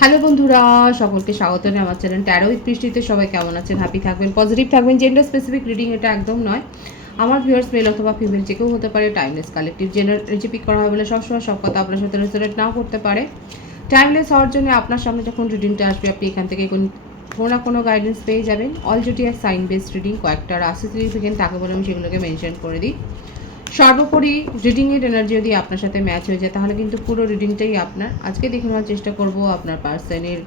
Hello বন্ধুরা, সকলকে স্বাগত জানাই আমার চ্যানেল ট্যারো উইথ বৃষ্টিতে। সবাই কেমন আছেন? হ্যাপি থাকবেন, পজিটিভ থাকবেন। জেন্ডার স্পেসিফিক রিডিং এটা একদম নয়। আমার ভিউয়ার্স মেল অথবা ফিমেল যে কেউ হতে পারে। টাইমলেস কালেকটিভ জেন্ডার পিক করা হয় বলে সবসময় সব কথা আপনার সাথে রেজোনেট নাও করতে পারে। টাইমলেস হওয়ার জন্য আপনার সামনে যখন রিডিংটা আসবে, আপনি এখান থেকে কোনো না কোনো গাইডেন্স পেয়ে যাবেন। অলরেডি এক সাইন বেসড রিডিং, কয়েকটা রাশি সিগনিফিকেন্ট থাকে বলে আমি সেগুলোকে মেনশন করে দিই। সর্বোপরি রিডিংয়ের এনার্জি যদি আপনার সাথে ম্যাচ হয়ে যায় তাহলে কিন্তু পুরো রিডিংটাই আপনার। আজকে দেখে নেওয়ার চেষ্টা করব আপনার পার্সনের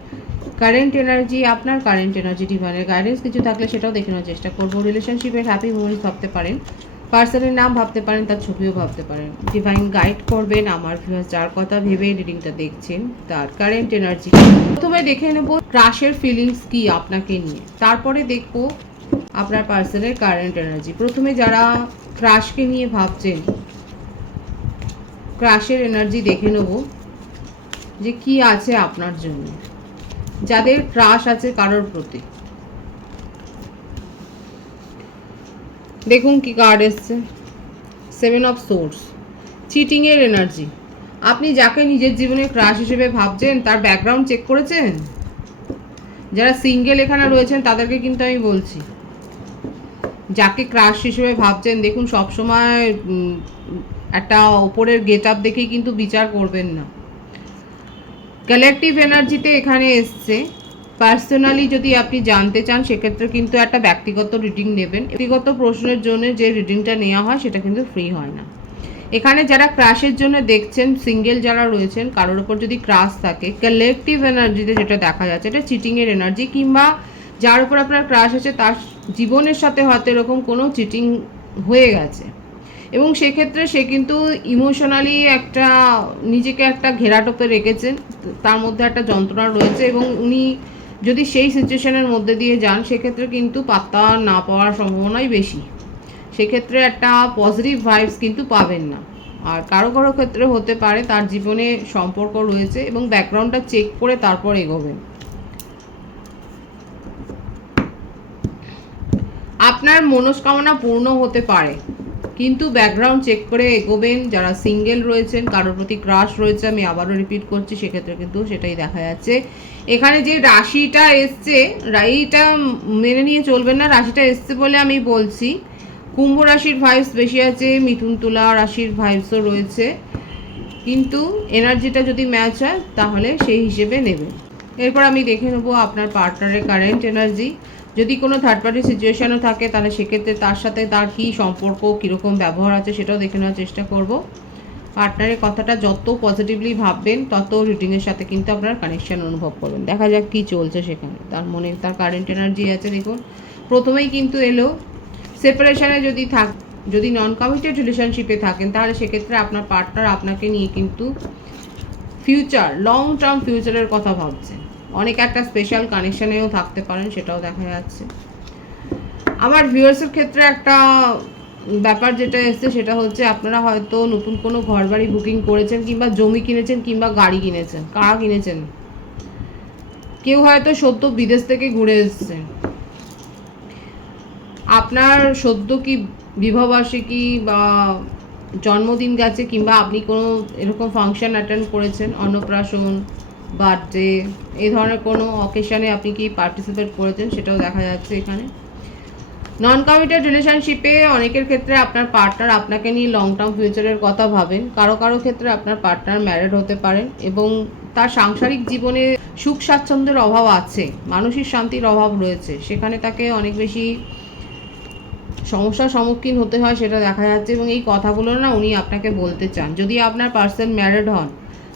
কারেন্ট এনার্জি, আপনার কারেন্ট এনার্জি, ডিভাইনের গাইডেন্স কিছু থাকলে সেটাও দেখে নেওয়ার চেষ্টা করব। রিলেশনশিপের হ্যাপি মুমেন্টস ভাবতে পারেন, পার্সনের নাম ভাবতে পারেন, তার ছবিও ভাবতে পারেন। ডিভাইন গাইড করবেন আমার ভিউয়ার্স যার কথা ভেবে রিডিংটা দেখছেন তার কারেন্ট এনার্জি। প্রথমে দেখে নেব ক্রাশের ফিলিংস কি আপনাকে নিয়ে, তারপরে দেখব আপনার পার্সনের কারেন্ট এনার্জি। প্রথমে যারা ক্রাশকে নিয়ে ভাবছেন, ক্রাশের এনার্জি দেখে নেব যে কি আছে আপনার জন্য। যাদের ক্রাশ আছে কারোর প্রতি, দেখুন কি কার্ড এসছে। 7 অফ সোর্স, চিটিংয়ের এনার্জি। আপনি যাকে নিজের জীবনে ক্রাশ হিসেবে ভাবছেন তার ব্যাকগ্রাউন্ড চেক করেছেন? যারা সিঙ্গেল এখানে রয়েছেন তাদেরকে কিন্তু আমি বলছি, যাকে ক্রাশ হিসেবে ভাবছেন, দেখুন সবসময় একটা ওপরের গেট আপ দেখেই কিন্তু বিচার করবেন না। কালেকটিভ এনার্জিতে এখানে এসছে। পার্সোনালি যদি আপনি জানতে চান সেক্ষেত্রে কিন্তু একটা ব্যক্তিগত রিডিং নেবেন। ব্যক্তিগত প্রশ্নের জন্য যে রিডিংটা নেওয়া হয় সেটা কিন্তু ফ্রি হয় না। এখানে যারা ক্রাশের জন্য দেখছেন, সিঙ্গেল যারা রয়েছেন, কারোর ওপর যদি ক্রাশ থাকে, কালেকটিভ এনার্জিতে যেটা দেখা যাচ্ছে এটা চিটিংয়ের এনার্জি, কিংবা যার উপর আপনার ক্রাশ আছে তার জীবনের সাথে হয়তো এরকম কোনো চিটিং হয়ে গেছে এবং সেক্ষেত্রে সে কিন্তু ইমোশনালি একটা নিজেকে একটা ঘেরাটোপে রেখেছেন, তার মধ্যে একটা যন্ত্রণা রয়েছে এবং উনি যদি সেই সিচুয়েশনের মধ্যে দিয়ে যান সেক্ষেত্রে কিন্তু পাত্তা না পাওয়ার সম্ভাবনাই বেশি। সেক্ষেত্রে একটা পজিটিভ ভাইবস কিন্তু পাবেন না। আর কারো কারো ক্ষেত্রে হতে পারে তার জীবনে সম্পর্ক রয়েছে এবং ব্যাকগ্রাউন্ডটা চেক করে তারপর এগোবেন। আপনার মনস্কামনা পূর্ণ হতে পারে কিন্তু ব্যাকগ্রাউন্ড চেক করে এগোবেন। যারা সিঙ্গেল রয়েছেন, কারোর প্রতি ক্রাশ রয়েছে, আমি আবারও রিপিট করছি, সেক্ষেত্রে কিন্তু সেটাই দেখা যাচ্ছে। এখানে যে রাশিটা এসছে, এইটা মেনে নিয়ে চলবেন না। রাশিটা এসছে বলে আমি বলছি, কুম্ভ রাশির ভাইবস বেশি আছে, মিথুন তুলা রাশির ভাইবসও রয়েছে, কিন্তু এনার্জিটা যদি ম্যাচ হয় তাহলে সেই হিসেবে নেবেন। এরপর আমি দেখে নেবো আপনার পার্টনারের কারেন্ট এনার্জি। যদি কোনো থার্ড পার্টি সিচুয়েশানও থাকে তাহলে সেক্ষেত্রে তার সাথে তার কী সম্পর্ক, কীরকম ব্যবহার আছে সেটাও দেখে নেওয়ার চেষ্টা করব। পার্টনারের কথাটা যত পজিটিভলি ভাববেন তত রিডিংয়ের সাথে কিন্তু আপনার কানেকশান অনুভব করবেন। দেখা যাক কী চলছে সেখানে, তার মনে তার কারেন্ট এনার্জি আছে। দেখুন প্রথমেই কিন্তু এলো সেপারেশানে যদি নন কমিটেড রিলেশনশিপে থাকেন তাহলে সেক্ষেত্রে আপনার পার্টনার আপনাকে নিয়ে কিন্তু ফিউচার, লং টার্ম ফিউচারের কথা ভাবছেন। অনেক একটা স্পেশাল কানেকশানেও থাকতে পারেন, সেটাও দেখা যাচ্ছে। আমার ভিউয়ার্সের ক্ষেত্রে একটা ব্যাপার যেটা এসছে সেটা হচ্ছে আপনারা হয়তো নতুন কোনো ঘর বাড়ি বুকিং করেছেন, কিংবা জমি কিনেছেন, কিংবা গাড়ি কিনেছেন। কারা কিনেছেন? কেউ হয়তো সদ্য বিদেশ থেকে ঘুরে এসছেন। আপনার সদ্য কি বিবাহবার্ষিকী বা জন্মদিন গেছে, কিংবা আপনি কোনো এরকম ফাংশন অ্যাটেন্ড করেছেন, অন্নপ্রাশন, বার্থডে, এই ধরনের কোনো অকেশানে আপনি কি পার্টিসিপেট করেছেন, সেটাও দেখা যাচ্ছে এখানে। নন কমিটেড রিলেশনশিপে অনেকের ক্ষেত্রে আপনার পার্টনার আপনাকে নিয়ে লং টার্ম ফিউচারের কথা ভাবেন। কারো কারো ক্ষেত্রে আপনার পার্টনার ম্যারিড হতে পারেন এবং তার সাংসারিক জীবনে সুখ স্বাচ্ছন্দ্যের অভাব আছে, মানসিক শান্তির অভাব রয়েছে, সেখানে তাকে অনেক বেশি সমস্যার সম্মুখীন হতে হয় সেটা দেখা যাচ্ছে এবং এই কথাগুলো না উনি আপনাকে বলতে চান। যদি আপনার পার্সন ম্যারিড হন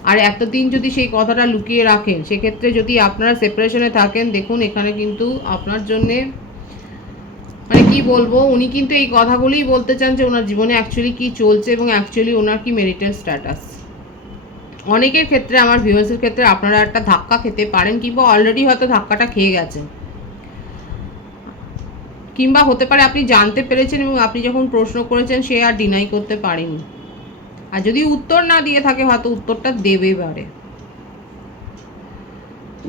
আর এতদিন যদি সেই কথাটা লুকিয়ে রাখেন, সেক্ষেত্রে যদি আপনারা সেপারেশনে থাকেন, দেখুন এখানে কিন্তু আপনার জন্যে মানে কি বলবো, উনি কিন্তু এই কথাগুলোই বলতে চান যে ওনার জীবনে অ্যাকচুয়ালি কী চলছে এবং অ্যাকচুয়ালি ওনার কি ম্যারিটাল স্ট্যাটাস। অনেকের ক্ষেত্রে, আমার ভিউয়ার্সের ক্ষেত্রে, আপনারা একটা ধাক্কা খেতে পারেন কিংবা অলরেডি হয়তো ধাক্কাটা খেয়ে গেছেন, কিংবা হতে পারে আপনি জানতে পেরেছেন এবং আপনি যখন প্রশ্ন করেছেন সে আর ডিনাই করতে পারেনি। আর যদি উত্তর না দিয়ে থাকে হয়তো উত্তরটা দেবে পারে।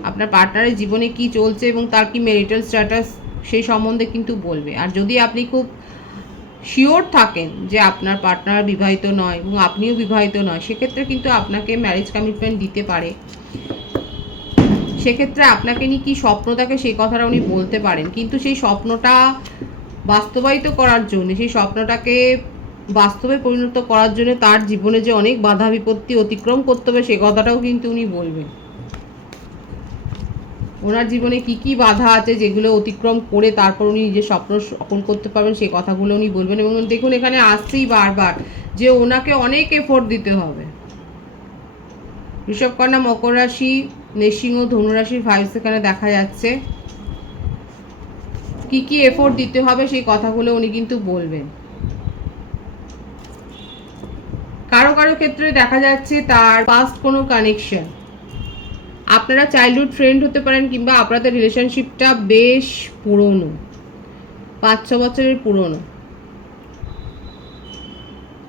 আপনার পার্টনারের জীবনে কি চলছে এবং তার কি ম্যারিটাল স্ট্যাটাস সেই সম্বন্ধে কিন্তু বলবে। আর যদি আপনি খুব শিওর থাকেন যে আপনার পার্টনার বিবাহিত নয় এবং আপনিও বিবাহিত নয়, সেক্ষেত্রে কিন্তু আপনাকে ম্যারেজ কমিটমেন্ট দিতে পারে। সেক্ষেত্রে আপনাকে নিয়ে কী স্বপ্ন দেখে সেই কথাটা উনি বলতে পারেন, কিন্তু সেই স্বপ্নটা বাস্তবায়িত করার জন্য, সেই স্বপ্নটাকে বাস্তবে পরিণত করার জন্য তার জীবনে যে অনেক বাধা বিপত্তি অতিক্রম করতে হবে সে কথাটাও কিন্তু উনি বলবেন। ওনার জীবনে কি কি বাধা আছে যেগুলো অতিক্রম করে তারপর উনি নিজের স্বপ্ন সফল করতে পারবেন সেই কথাগুলো উনি বলবেন। এবং দেখুন এখানে আসছেই বারবার যে ওনাকে অনেক এফোর্ট দিতে হবে। ঋষভকন্যা, মকর রাশি, নৃসিংহ, ধনুরাশির ভাইবস এখানে দেখা যাচ্ছে। কি কি এফোর্ট দিতে হবে সেই কথাগুলো উনি কিন্তু বলবেন। কারো কারো ক্ষেত্রে দেখা যাচ্ছে তার পাস্ট কোনো কানেকশন, আপনারা চাইল্ডহুড ফ্রেন্ড হতে পারেন কিংবা আপনাদের রিলেশনশিপটা বেশ পুরনো, 5-6 বছরের পুরনো।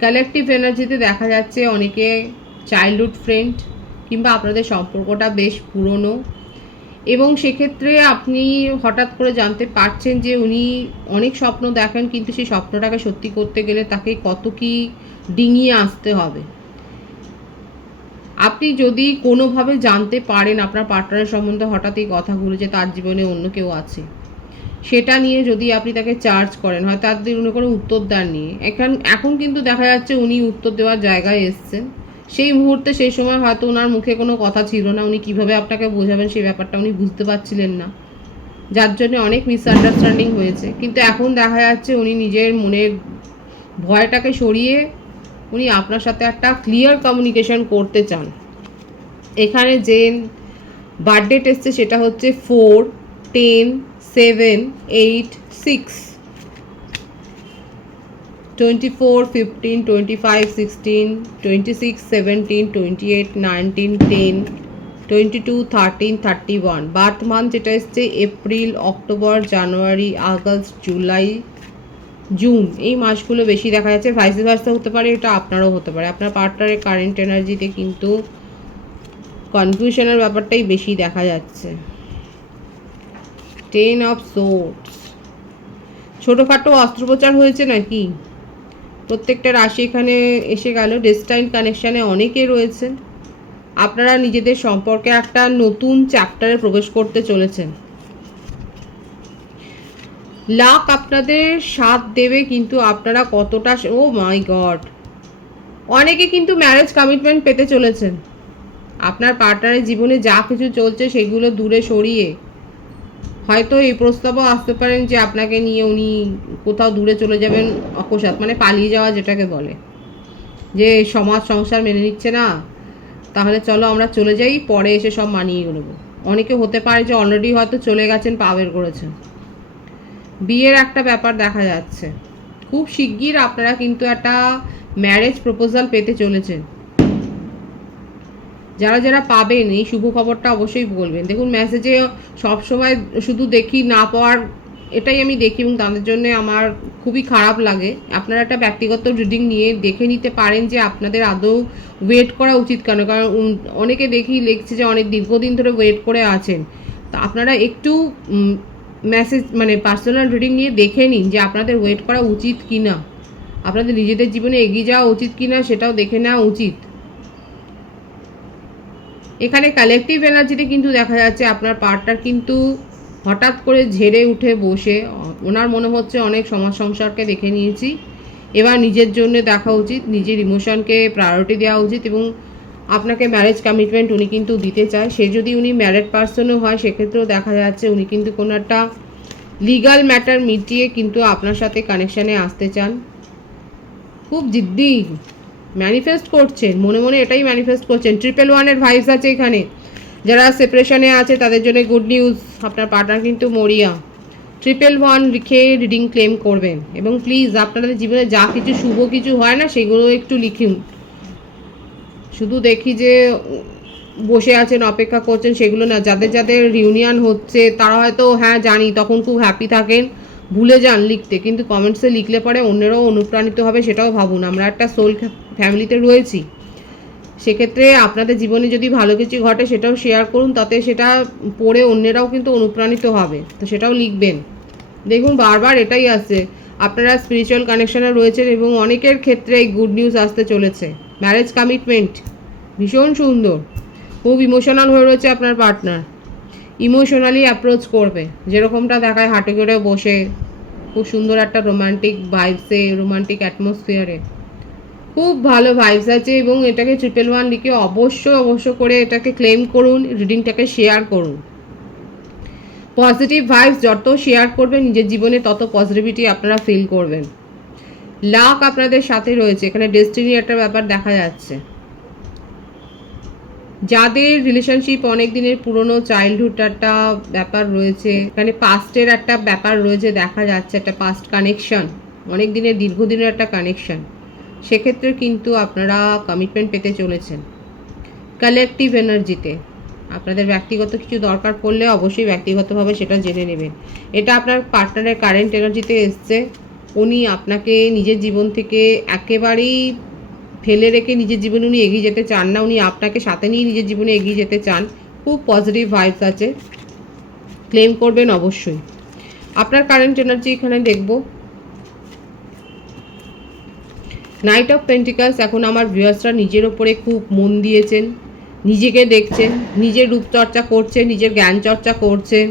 কালেকটিভ এনার্জিতে দেখা যাচ্ছে অনেকে চাইল্ডহুড ফ্রেন্ড কিংবা আপনাদের সম্পর্কটা বেশ পুরনো, এবং সেক্ষেত্রে আপনি হঠাৎ করে জানতে পারছেন যে উনি অনেক স্বপ্ন দেখেন, কিন্তু সেই স্বপ্নটাকে সত্যি করতে গেলে তাকে কত কি ডিঙিয়ে আসতে হবে। আপনি যদি কোনোভাবে জানতে পারেন আপনার পার্টনারের সম্বন্ধে হঠাৎ এই কথাগুলো যে তার জীবনে অন্য কেউ আছে, সেটা নিয়ে যদি আপনি তাকে চার্জ করেন, হয় তার উনি কোনো উত্তর দেননি, এখন কিন্তু দেখা যাচ্ছে উনি উত্তর দেওয়ার জায়গায় এসছেন। সেই মুহূর্তে সেই সময় হয়তো ওনার মুখে কোনো কথা ছিল না, উনি কীভাবে আপনাকে বোঝাবেন সেই ব্যাপারটা উনি বুঝতে পারছিলেন না, যার জন্য অনেক মিসআন্ডারস্ট্যান্ডিং হয়েছে। কিন্তু এখন দেখা যাচ্ছে উনি নিজের মনের ভয়টাকে সরিয়ে উনি আপনার সাথে একটা ক্লিয়ার কমিউনিকেশন করতে চান। এখানে যে বার্থডে এসছে সেটা হচ্ছে 4, 10, 7, 8, 6, 24, 15, 25, 16, 26, 17, 28, 19, 10, 22, 13, 31। বার্থ মান্থ যেটা এসছে এপ্রিল, অক্টোবর, জানুয়ারি, আগস্ট, জুলাই, জুন, এই মাসগুলো বেশি দেখা যাচ্ছে। ভাইস ভার্সা হতে পারে, এটা আপনারও হতে পারে। আপনার পার্টনারের কারেন্ট এনার্জিতে কিন্তু কনফিউশনের ব্যাপারটাই বেশি দেখা যাচ্ছে। 10 অফ সোর্ডস, ছোটোখাটো অস্ত্রোপচার হয়েছে নাকি? প্রত্যেকটা রাশি এখানে এসে গেল। ডেস্টাইন কানেকশানে অনেকে রয়েছেন, আপনারা নিজেদের সম্পর্কে একটা নতুন চ্যাপ্টারে প্রবেশ করতে চলেছেন। লাক আপনাদের সাথ দেবে, কিন্তু আপনারা কতটা, ও মাই গড, অনেকে কিন্তু ম্যারেজ কমিটমেন্ট পেতে চলেছেন। আপনার পার্টনারের জীবনে যা কিছু চলছে সেগুলো দূরে সরিয়ে হয়তো এই প্রস্তাবও আসতে পারেন যে আপনাকে নিয়ে উনি কোথাও দূরে চলে যাবেন, অকস্মাৎ, মানে পালিয়ে যাওয়া যেটাকে বলে, যে সমাজ সংসার মেনে নিচ্ছে না, তাহলে চলো আমরা চলে যাই, পরে এসে সব মানিয়ে নেব। অনেকে হতে পারে যে অলরেডি হয়তো চলে গেছেন, পা বের করেছেন। বিয়ের একটা ব্যাপার দেখা যাচ্ছে, খুব শিগগির আপনারা কিন্তু একটা ম্যারেজ প্রপোজাল পেতে চলেছেন। যারা যারা পাবেন এই শুভ খবরটা অবশ্যই বলবেন। দেখুন মেসেজে সবসময় শুধু দেখি না পাওয়ার, এটাই আমি দেখি এবং তাদের জন্য আমার খুবই খারাপ লাগে। আপনারা একটা ব্যক্তিগত রিডিং নিয়ে দেখে নিতে পারেন যে আপনাদের আদৌ ওয়েট করা উচিত কেন, কারণ অনেকে দেখি লিখছে যে অনেক দীর্ঘদিন ধরে ওয়েট করে আছেন। তা আপনারা একটু মেসেজ মানে পার্সোনাল রিডিং নিয়ে দেখে নিন যে আপনাদের ওয়েট করা উচিত কি না, আপনাদের নিজেদের জীবনে এগিয়ে যাওয়া উচিত কি না সেটাও দেখে নেওয়া উচিত। এখানে কালেকটিভ এনার্জিতে কিন্তু দেখা যাচ্ছে আপনার পার্টনার কিন্তু হঠাৎ করে ঝেড়ে উঠে বসে, ওনার মনে হচ্ছে অনেক সমাজ সংসারকে দেখে নিয়েছি, এবার নিজের জন্য দেখা উচিত, নিজের ইমোশনকে প্রায়োরিটি দেওয়া উচিত, এবং আপনাকে ম্যারেজ কমিটমেন্ট উনি কিন্তু দিতে চায়। সে যদি উনি ম্যারিড পার্সনও হয় সেক্ষেত্রেও দেখা যাচ্ছে উনি কিন্তু কোনো একটা লিগাল ম্যাটার মিটিয়ে কিন্তু আপনার সাথে কানেকশানে আসতে চান। খুব জিদ্দি ম্যানিফেস্ট করছেন, মনে মনে এটাই ম্যানিফেস্ট করছেন। 111-এর ভাইবস আছে এখানে। যারা সেপারেশনে আছে তাদের জন্য গুড নিউজ, আপনার পার্টনার কিন্তু মরিয়া। 111 লিখে রিডিং ক্লেম করবেন, এবং প্লিজ আপনাদের জীবনে যা কিছু শুভ কিছু হয় না সেগুলো একটু লিখুন। শুধু দেখি যে বসে আছেন অপেক্ষা করছেন সেগুলো না। যাদের যাদের রিউনিয়ন হচ্ছে তারা হয়তো হ্যাঁ জানি তখন খুব হ্যাপি থাকেন, ভুলে যান লিখতে, কিন্তু কমেন্টসে লিখলে পরে অন্যরাও অনুপ্রাণিত হবে, সেটাও ভাবুন। আমরা একটা সোল ফ্যামিলিতে রয়েছি, সেক্ষেত্রে আপনাদের জীবনে যদি ভালো কিছু ঘটে সেটাও শেয়ার করুন, তাতে সেটা পড়ে অন্যরাও কিন্তু অনুপ্রাণিত হবে, তো সেটাও লিখবেন। দেখুন বারবার এটাই আসছে, আপনারা স্পিরিচুয়াল কানেকশানে রয়েছেন এবং অনেকের ক্ষেত্রে এই গুড নিউজ আসতে চলেছে। ম্যারেজ কমিটমেন্ট ভীষণ সুন্দর, খুব ইমোশনাল হয়ে রয়েছে আপনার পার্টনার। ইমোশনালি অ্যাপ্রোচ করবে, যেরকমটা দেখায় হাঁটু করে বসে খুব সুন্দর একটা রোমান্টিক ভাইবসে, রোমান্টিক অ্যাটমসফিয়ারে খুব ভালো ভাইবস আছে। এবং এটাকে 111 লিখে অবশ্য করে এটাকে ক্লেম করুন, রিডিংটাকে শেয়ার করুন। পজিটিভ ভাইবস যত শেয়ার করবেন নিজের জীবনে তত পজিটিভিটি আপনারা ফিল করবেন। লাক আপনাদের সাথে রয়েছে, এখানে ডেস্টিনি একটা ব্যাপার দেখা যাচ্ছে। যাদের রিলেশনশিপ অনেক দিনের পুরনো, চাইল্ডহুড একটা ব্যাপার রয়েছে, এখানে পাস্টের একটা ব্যাপার রয়েছে দেখা যাচ্ছে, একটা পাস্ট কানেকশন, অনেক দিনের দীর্ঘদিনের একটা কানেকশন, সেক্ষেত্রে কিন্তু আপনারা কমিটমেন্ট পেতে চলেছেন। কালেকটিভ এনার্জিতে আপনাদের ব্যক্তিগত কিছু দরকার পড়লে অবশ্যই ব্যক্তিগতভাবে সেটা জেনে নেবেন। এটা আপনার পার্টনারের কারেন্ট এনার্জিতে এসছে, উনি আপনাকে নিজের জীবন থেকে একেবারেই ফেলে রেখে নিজের জীবনে উনি এগিয়ে যেতে চান না, উনি আপনাকে সাথে নিয়ে নিজের জীবনে এগিয়ে যেতে চান। খুব পজিটিভ ভাইবস আছে, ক্লেম করবেন অবশ্যই। আপনার কারেন্ট এনার্জি এখানে দেখব নাইট অফ পেন্টিকালস। এখন আমার ভিউয়ার্সরা নিজের ওপরে খুব মন দিয়েছেন, নিজেকে দেখছেন, নিজের রূপচর্চা করছেন, নিজের জ্ঞান চর্চা করছেন,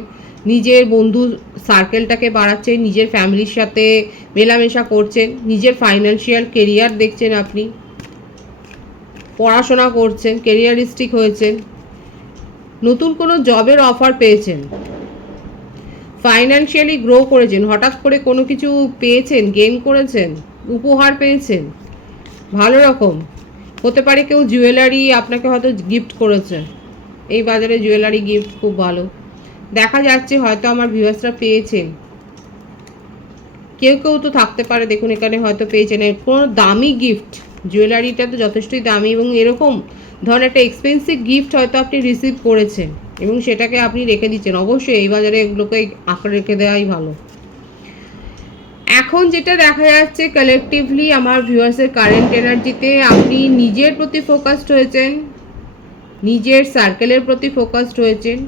নিজের বন্ধু সার্কেলটাকে বাড়াচ্ছেন, নিজের ফ্যামিলির সাথে মেলামেশা করছেন, নিজের ফাইন্যান্সিয়াল কেরিয়ার দেখছেন, আপনি পড়াশোনা করছেন, কেরিয়ারিস্টিক হয়েছেন, নতুন কোনো জবের অফার পেয়েছেন, ফাইন্যান্সিয়ালি গ্রো করেছেন, হঠাৎ করে কোনো কিছু পেয়েছেন, গেইন করেছেন, উপহার পেয়েছেন, ভালো রকম হতে পারে। কেউ জুয়েলারি আপনাকে হয়তো গিফট করেছে, এই বাজারে জুয়েলারি গিফট খুব ভালো দেখা যাচ্ছে, হয়তো আমার ভিউয়ার্সরা পেয়েছেন। কেউ তো থাকতে পারে, দেখুন এখানে হয়তো পেয়েছেন কোনো দামি গিফট, জুয়েলারিটা তো যথেষ্টই দামি, এবং এরকম ধরনের একটা এক্সপেন্সিভ গিফট হয়তো আপনি রিসিভ করেছেন এবং সেটাকে আপনি রেখে দিচ্ছেন। অবশ্যই এই বাজারে এগুলোকে আঁকড়ে রেখে দেওয়াই ভালো। এখন যেটা দেখা যাচ্ছে কালেকটিভলি আমার ভিউয়ার্সের কারেন্ট এনার্জিতে, আপনি নিজের প্রতি ফোকাসড হয়েছেন, নিজের সার্কেলের প্রতি ফোকাসড হয়েছেন।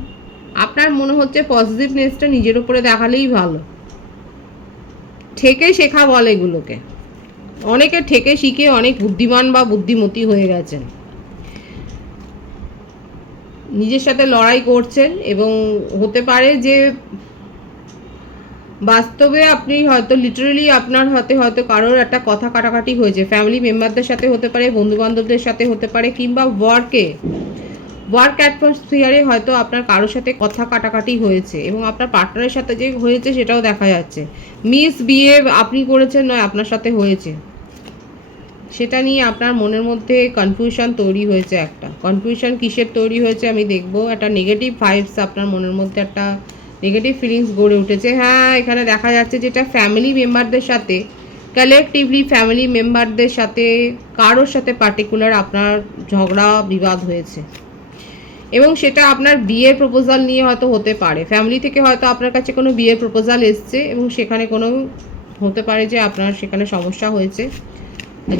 আপনার মনে হচ্ছে পজিটিভনেসটা নিজের উপরে দেখালেই ভালো। ঠেকে শেখা বলে এগুলোকে, অনেকে ঠেকে শিখে অনেক বুদ্ধিমান বা বুদ্ধিমতী হয়ে গেছেন, নিজের সাথে লড়াই করছেন। এবং হতে পারে যে বাস্তবে আপনি হয়তো লিটারেলি আপনার হাতে হয়তো কারোর একটা কথা কাটাকাটি হয়েছে, ফ্যামিলি মেম্বারদের সাথে হতে পারে, বন্ধুবান্ধবদের সাথে হতে পারে, কিংবা ওয়ার্ক অ্যাটমসফিয়ারে হয়তো আপনার কারোর সাথে কথা কাটাকাটি হয়েছে, এবং আপনার পার্টনারের সাথে যে হয়েছে সেটাও দেখা যাচ্ছে। মিসবিহেভ আপনি করেছেন, নয় আপনার সাথে হয়েছে, সেটা নিয়ে আপনার মনের মধ্যে কনফিউশন তৈরি হয়েছে। একটা কনফিউশন কিসের তৈরি হয়েছে আমি দেখব। একটা নেগেটিভ ভাইবস আপনার মনের মধ্যে, একটা নেগেটিভ ফিলিংস গড়ে উঠেছে। হ্যাঁ, এখানে দেখা যাচ্ছে যেটা ফ্যামিলি মেম্বারদের সাথে, কালেকটিভলি ফ্যামিলি মেম্বারদের সাথে কারোর সাথে পার্টিকুলার আপনার ঝগড়া বিবাদ হয়েছে, এবং সেটা আপনার বিয়ের প্রপোজাল নিয়ে হয়তো হতে পারে। ফ্যামিলি থেকে হয়তো আপনার কাছে কোনো বিয়ের প্রপোজাল এসছে, এবং সেখানে কোনো হতে পারে যে আপনার সেখানে সমস্যা হয়েছে।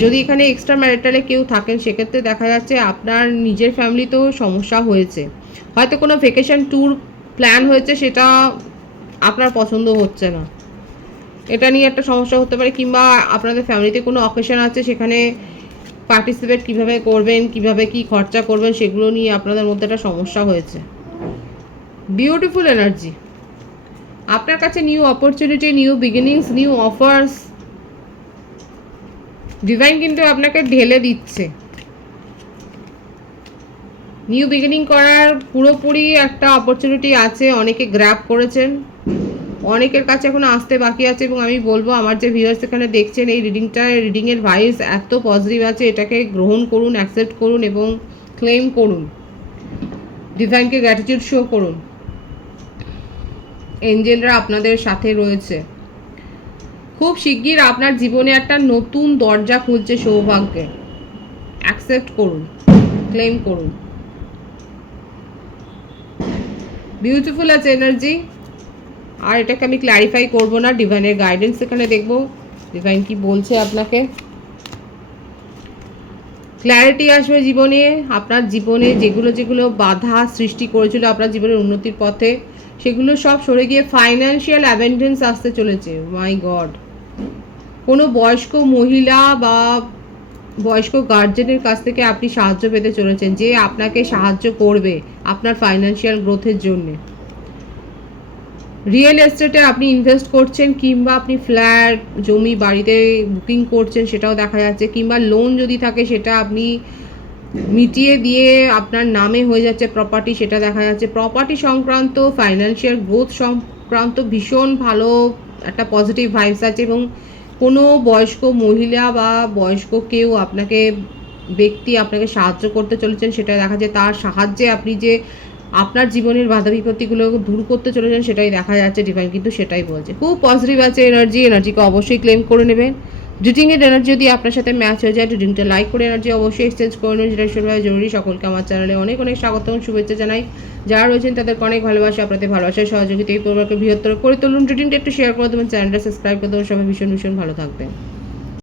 যদি এখানে এক্সট্রা ম্যারিটালে কেউ থাকেন, সেক্ষেত্রে দেখা যাচ্ছে আপনার নিজের ফ্যামিলিতেও সমস্যা হয়েছে, হয়তো কোনো ভেকেশন ট্যুর প্ল্যান হয়েছে, সেটা আপনার পছন্দ হচ্ছে না, এটা নিয়ে একটা সমস্যা হতে পারে। কিংবা আপনাদের ফ্যামিলিতে কোনো অকেশন আছে, সেখানে পার্টিসিপেট কিভাবে করবেন, কিভাবে কি খরচা করবেন, সেগুলো নিয়ে আপনাদের মধ্যে একটা সমস্যা হয়েছে। বিউটিফুল এনার্জি আপনার কাছে, new opportunity, new beginnings, new offers divine কিন্তু আপনাকে ঢেলে দিচ্ছে। নিউ বিগিনিং করার পুরোপুরি একটা অপরচুনিটি আছে, অনেকে গ্র্যাব করেছেন, অনেকের কাছে এখন আসতে বাকি আছে। এবং আমি বলবো আমার যে ভিউয়ার্স এখানে দেখছেন এই রিডিংয়ের ভাইস এত পজিটিভ আছে, এটাকে গ্রহণ করুন, অ্যাকসেপ্ট করুন এবং ক্লেম করুন, ডিভাইনকে গ্র্যাটিটিউড শো করুন। এঞ্জেলরা আপনাদের সাথে রয়েছে, খুব শিগগির আপনার জীবনে একটা নতুন দরজা খুলছে সৌভাগ্যে। অ্যাকসেপ্ট করুন, ক্লেম করুন। বিউটিফুল আছে এনার্জি। আর এটাকে আমি ক্ল্যারিফাই করব না, ডিভাইনের গাইডেন্স এখানে দেখব ডিভাইন কি বলছে আপনাকে। ক্ল্যারিটি আসবে জীবনে, আপনার জীবনে যেগুলো বাধা সৃষ্টি করেছিল আপনার জীবনের উন্নতির পথে, সেগুলো সব সরে গিয়ে ফাইন্যান্সিয়াল অ্যাবেন্ডেন্স আসতে চলেছে। মাই গড, কোনো বয়স্ক মহিলা বা বয়স্ক গার্জেনের কাছ থেকে আপনি সাহায্য পেতে চলেছেন, যে আপনাকে সাহায্য করবে আপনার ফাইন্যান্সিয়াল গ্রোথের জন্যে। রিয়েল এস্টেটে আপনি ইনভেস্ট করছেন, কিংবা আপনি ফ্ল্যাট জমি বাড়িতে বুকিং করছেন, সেটাও দেখা যাচ্ছে, কিংবা লোন যদি থাকে সেটা আপনি মিটিয়ে দিয়ে আপনার নামে হয়ে যাচ্ছে প্রপার্টি, সেটা দেখা যাচ্ছে। প্রপার্টি সংক্রান্ত ফাইন্যান্সিয়াল গ্রোথ সংক্রান্ত ভীষণ ভালো একটা পজিটিভ ভাইবস আছে, এবং কোনো বয়স্ক মহিলা বা বয়স্ক কেউ ব্যক্তি আপনাকে সাহায্য করতে চলেছেন, সেটা দেখা যায়। তার সাহায্যে আপনি যে আপনার জীবনের বাধা বিপত্তিগুলো দূর করতে চলেছেন, সেটাই দেখা যাচ্ছে। ডিভাইন কিন্তু সেটাই বলছে, খুব পজিটিভ আছে এনার্জিকে অবশ্যই ক্লেম করে নেবেন। রিডিংয়ের এনার্জি যদি আপনার সাথে ম্যাচ হয়ে যায়, রিডিংটা লাইক করে এনার্জি অবশ্যই এক্সচেঞ্জ করে নেবেন, যেটা ভীষণভাবে জরুরি। সকলকে আমার চ্যানেলে অনেক অনেক স্বাগত এবং শুভেচ্ছা জানাই। যারা রয়েছেন তাদেরকে অনেক ভালোবাসা, আপনাদের ভালোবাসার সহযোগিতা এই পরিবারকে বৃহত্তর করে তুলুন। রিডিংটা একটু শেয়ার করে দেবেন, চ্যানেলটা সাবস্ক্রাইব করে দেবেন। সবাই ভীষণ ভীষণ ভালো থাকবেন।